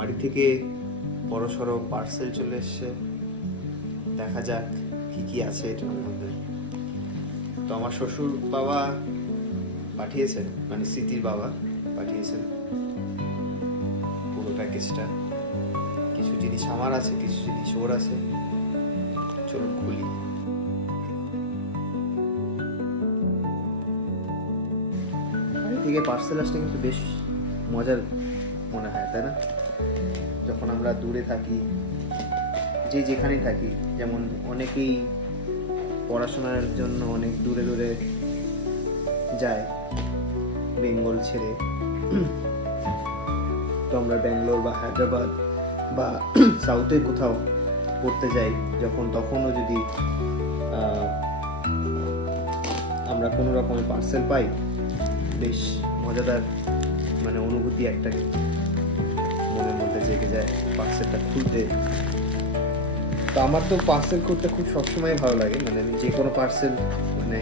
বাড়ি থেকে বড়সড় পার্সেল চলে এসছে, দেখা যাক কি কি আছে এটার মধ্যে। তো আমার শ্বশুর বাবা পাঠিয়েছেন, মানে স্মৃতির বাবা পাঠিয়েছেন পুরো প্যাকেজটা। কিছু জিনিস আমার আছে, কিছু জিনিস ওর আছে। চলুন খুলি। বাড়ি থেকে পার্সেল আসলে কিন্তু বেশ মজার মনে হয়, তাই না? যখন আমরা দূরে থাকি, যে যেখানেই থাকি, যেমন অনেকেই পড়াশোনার জন্য অনেক দূরে দূরে যায় বেঙ্গল ছেড়ে, তো আমরা ব্যাঙ্গালোর বা হায়দ্রাবাদ বা সাউথে কোথাও পড়তে যাই যখন, তখনও যদি আমরা কোনো রকমের পার্সেল পাই, বেশ মজাদার মানে অনুভূতি একটা মনের মধ্যে জেগে যায় পার্সেলটা খুলতে। তো আমার তো পার্সেল করতে খুব সবসময় ভালো লাগে, মানে আমি যে কোনো পার্সেল মানে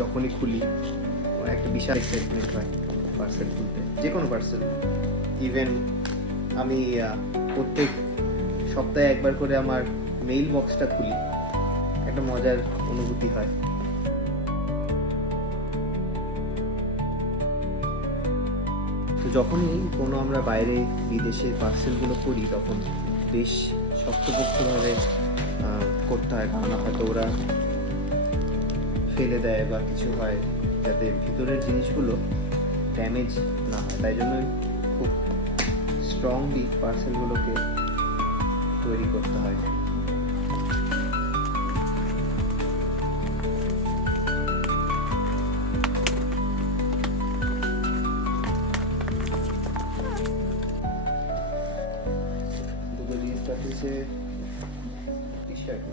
যখনই খুলি একটা বিশাল এক্সাইটমেন্ট হয় পার্সেল খুলতে, যে কোনো পার্সেল। ইভেন আমি প্রত্যেক সপ্তাহে একবার করে আমার মেইল বক্সটা খুলি, একটা মজার অনুভূতি হয়। তো যখনই কোনো আমরা বাইরে বিদেশে পার্সেলগুলো করি, তখন বেশ শক্তপোক্তভাবে করতে হয়, কারণ হয়তো ওরা ফেলে দেয় বা কিছু হয়, যাতে ভিতরের জিনিসগুলো ড্যামেজ না হয়। তাই জন্য খুব স্ট্রংলি পার্সেলগুলোকে তৈরি করতে হয়। দুটো জিনিস পাঠিয়েছে, টি শার্ট,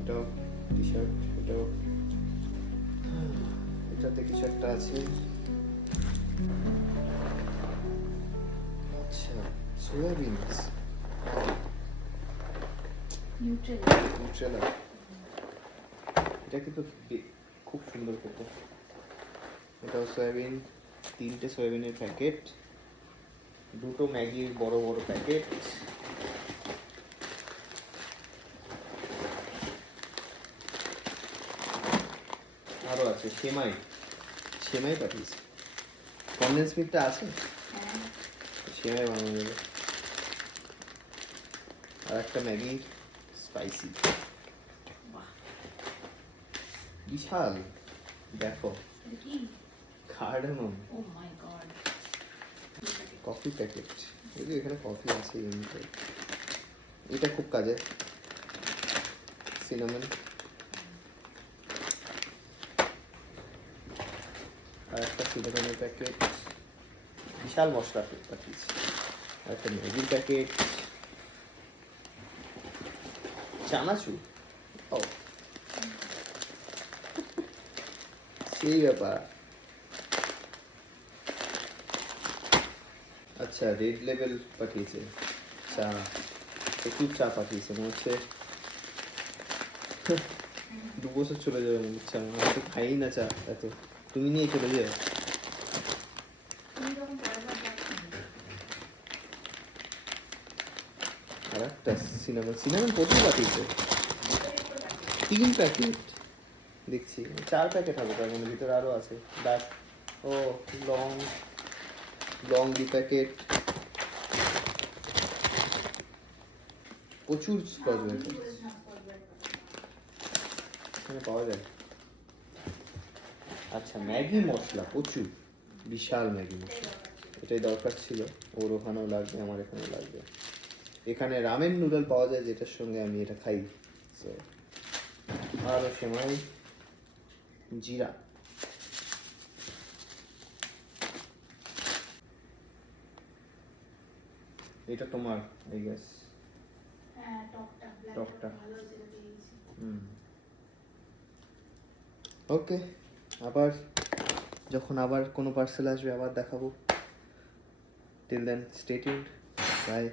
এটাও টি শার্ট, এটাও, এটাতে কিছু একটা আছে। আচ্ছা, সোয়াবিন, নিউট্রেলা। এটা কিন্তু খুব সুন্দর খেতে। এটাও সয়াবিন, 3টে সয়াবিনের প্যাকেট, 2টো ম্যাগির বড় বড় প্যাকেট, আরো আছে সেমাই, সেমাই পাঠিয়েছি। কনডেন্স মিল্কটা আছে, সেমাই বানানো যাবে। আর একটা ম্যাগি স্পাইসি, বিশাল। দেখো, কার্ডামম, কফি প্যাকেট, যদি এখানে কফি আছে এমনিতে। এটা খুব কাজে, সিনামন। আর একটা সিনামনের প্যাকেট, বিশাল মশলা পাঠিয়েছি। আর একটা ম্যাগির প্যাকেট, চানাচুর, ও সেই ব্যাপার। আচ্ছা, রেড লেবেল পাঠিয়েছে চা, প্রচুর চা পাঠিয়েছে, মনে হচ্ছে 2 বছর চলে যাবে মনে হচ্ছে। আমার তো খাই না চা এত, তুমি নিয়ে চলে যাবে। আর একটা সিনামন, সিনামন প্রচুর পাঠিয়েছে, 3 প্যাকেট দেখছি, 4 প্যাকেট হবে তার মানে, ভিতরে আরো আছে। দেখ, ও লং লং 2 প্যাকেট, প্রচুর স্কচ ব্রাইট এখানে পাওয়া যায়। আচ্ছা, ম্যাগি মশলা প্রচুর, বিশাল ম্যাগি মশলা, এটাই দরকার ছিল। ওর ওখানেও লাগবে, আমার এখানেও লাগবে। এখানে রামেন নুডল পাওয়া যায়, যেটার সঙ্গে আমি এটা খাই। আর সেমাই, জিরা। এটা তোমার, আই গেস, টকটা। ওকে, আবার যখন আবার কোনো পার্সেল আসবে আবার দেখাবো। Till then stay tuned, by.